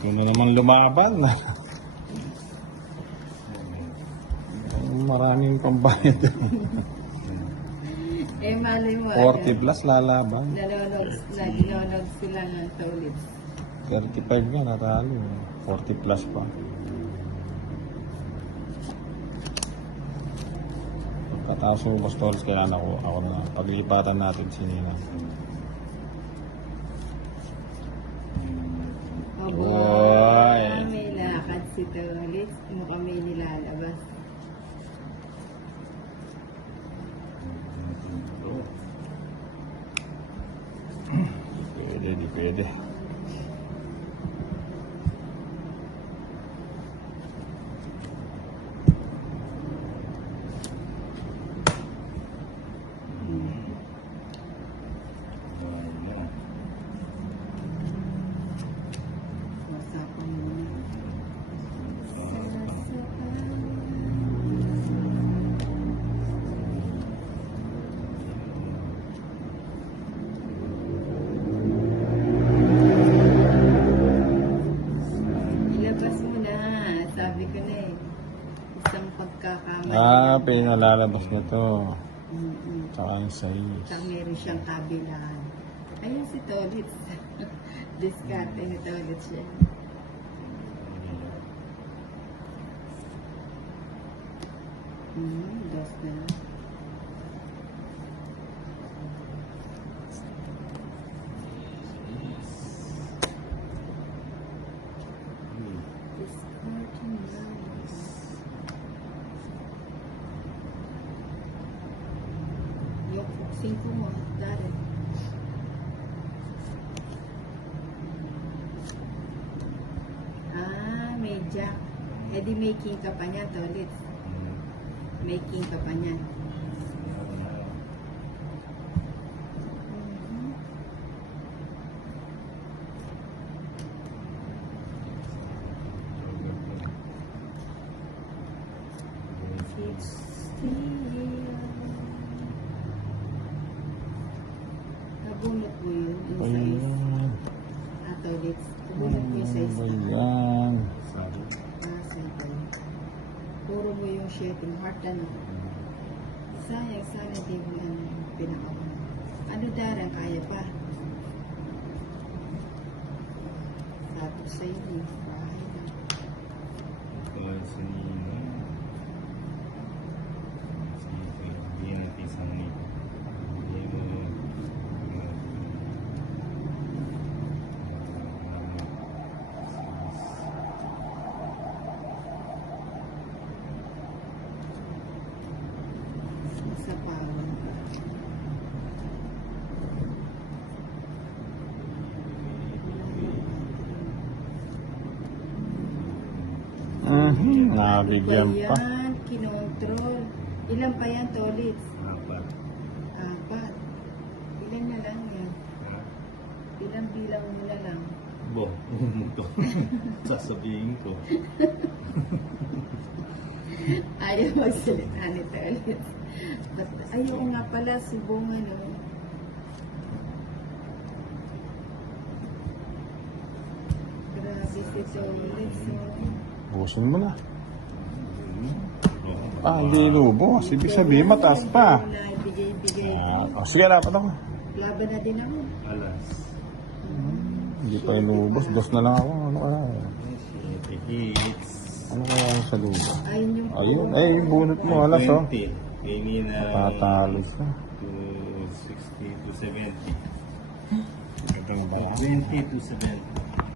Ito na naman lumaban. Maraming pambayad. Eh, malay mo. 40 plus lalaban. Nanonog sila ng tulips. 35 nga natalo. 40 plus pa. Pagkatapos ng Bastols, kailangan ako na. Paglipatan natin si Nina. Oy! May lakad si tulips. Mukhang may nilalabas. Pwede, di pwede. Masapan muna. Ilabas mo na. Sabi ko na eh. Isang pagkakamali. Pinalalabas na to. Mm-mm. Tsaka ang size. Saka meron siyang kabilaan. Ayun si Tolitz. Diskarte ni Tolitz siya. Dos na. Diskarte na. Yung 5 mo, Darren. May jack. Eh di may king ka pa niya, Tolitz. May king ka pa niya. Nabunot mo yun, yung size. Ayan. Tolitz. Nabunot mo yung size na. Ayan. Simple. Puro mo yung shaping heart, ano. Sayang, sana di mo pinakawa. Ano Darren, kaya pa? Tapos sa inyo, bahay na. Sa pawang. Nabigyan pa. Yan, kinontrol. Ilan pa yan, Tolitz? 4. Ilan na lang yan? Ilang bilang mo na lang? Sasabihin ko. Ayaw magsalita ni Tolitz. Ayaw nga pala, subungan, no? Grabe si Tolitz, no? Busin mo na. Hindi lubos. Ibig sabihin, mataas pa. Bigay. Sige, dapat ako. Laban na din ako. Alas. Hindi pa ilubos. Dos na lang ako. Ano kaya? Hits. Ano kaya ang sa lubos? Ayun yung Ayun. Bunot mo. Alas, oh. 20. Kainin na Patalo siya. 260 to 70. Ito ba? 20 to 70.